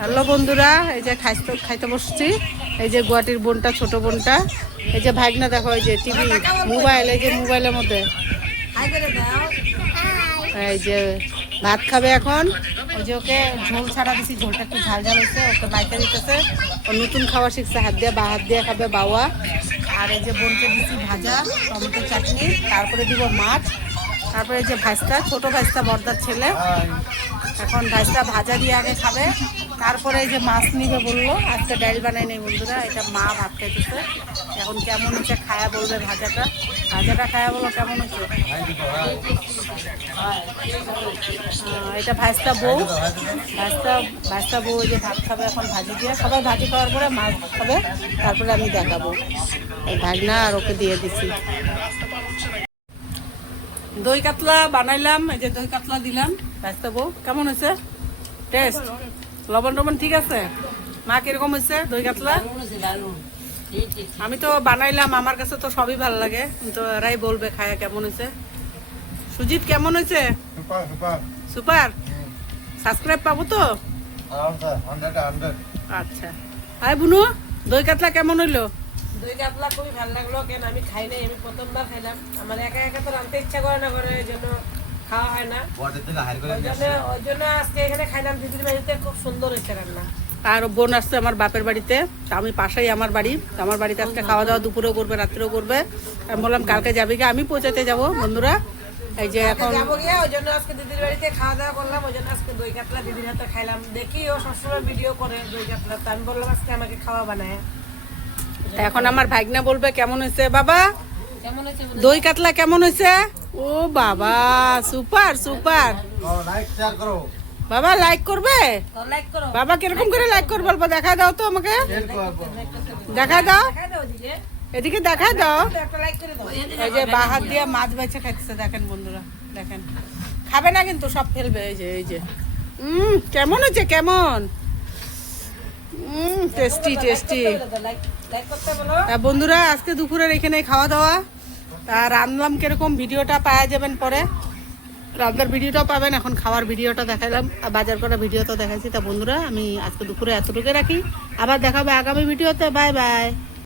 Hello বন্ধুরা, এই যে খাইতে বসছি। এই যে গুয়াহাটির বোনটা, ছোট বোনটা, এই যে ভাগনা দেখো, এই যে টিভি মোবাইল, এই যে মোবাইলের মধ্যে এই যে ভাত খাবে এখন। ওই যে ওকে ঝোল ছাড়া দিছি, ঝোলটা একটু ঝাল ঝাল হচ্ছে, ওকে মাইকা দিতেছে। ও নতুন খাওয়া শিখছে, হাত দিয়ে বা হাত দিয়ে খাবে বাবা। আর এই যে বোনকে দিচ্ছি ভাজা টমেটো চাটনি, তারপরে দিব মাছ, তারপরে এই যে ভাজটা, ছোট ভাজটা বর্দার ছেলে, এখন ভাজটা ভাজা দিয়ে আগে খাবে, তারপরে এই যে মাছ নিবে বললো। আজকে ডাল বানাই নেই বন্ধুরা, এটা মা ভাত খাইতেছে। এখন কেমন হচ্ছে খায়া বলবে, ভাজাটা খায়া বলো কেমন হচ্ছে। এটা ভাজটা বউ, ভাজটা বউ যে ভাত খাবে এখন ভাজি দিয়ে। সবাই ভাজি খাওয়ার পরে মাছ খাবে, তারপরে আমি দেখাবো। এই ভাগনা আর ওকে দিয়ে দিছি। দই কাতলা বানাইলাম, এই যে দই কাতলা দিলাম। ভাজটা বউ কেমন হয়েছে টেস্ট? লবণ টবণ ঠিক আছে? মা কিরকম হয়েছে দই কাতলা? আমি তো বানাইলাম, আমার কাছে তো সবই ভালো লাগে, কিন্তু এরাই বলবে খায়া কেমন হয়েছে। সুজিত কেমন হয়েছে? সুপার। সাবস্ক্রাইব পাবো তো? আচ্ছা। আয় বুনু, দই কাতলা কেমন হইলো? দই কাতলা খুবই ভালো লাগলো। কেন আমি খাই নাই, আমি প্রথমবার খাইলাম। আমার একা একা তো রাঁধতে ইচ্ছা করে না, ঘরে এই জন্য খাওয়া হয় না। ওই জন্য আজকে এখানে খাইলাম দিদির বাড়িতে। খুব সুন্দর হয়েছে রান্না। আর বোন আসছে আমার বাপের বাড়িতে, আমার পাশেই আমার বাড়ি। আমার বাড়িতে আজকে খাওয়া দাওয়া দুপুরেও করবে, রাত্রেও করবে। আমি বললাম কালকে যাবি কি? আমি পৌঁছাতে যাব বন্ধুরা। এই যে এখন যাবো গিয়া, ওই জন্য আজকে দিদির বাড়িতে খাওয়া দাওয়া করলাম। ওই জন্য আজকে দই কাতলা দিদির হাতে খাইলাম। দেখি ও সবসময় ভিডিও করে দই কাতলা, তো আমি বললাম আজকে আমাকে খাওয়া বানায়। এখন আমার ভাগনা বলবে কেমন হয়েছে। বাবা কেমন হয়েছে দই কাতলা কেমন হয়েছে? ও বাবা, সুপার সুপার। বাবা লাইক করবে? লাইক করো বাবা কিরকম করে লাইক করবে বলবো, দেখায় দাও তো আমাকে, দেখায় দাও, এদিকে দেখায় দাও। একটা লাইক করে দাও। এই যে বা হাত দিয়ে মাছ বেছে খাইতেছে, দেখেন বন্ধুরা, দেখেন। খাবে না কিন্তু, সব ফেলবে। এই যে কেমন হয়েছে, কেমন? Tasty tasty. লাইক করতে বলো। বন্ধুরা আজকে দুপুরের এখানে খাওয়া দাওয়া। আর রান্নাম কিরকম ভিডিওটা পাওয়া যাবেন পরে, রান্নার ভিডিওটাও পাবেন। এখন খাওয়ার ভিডিওটা দেখাইলাম, বাজার করা ভিডিও তো দেখাইছি। তা বন্ধুরা আমি আজকে দুপুরে এতটুকু রাখি, আবার দেখাবো আগামী ভিডিওতে। Bye bye.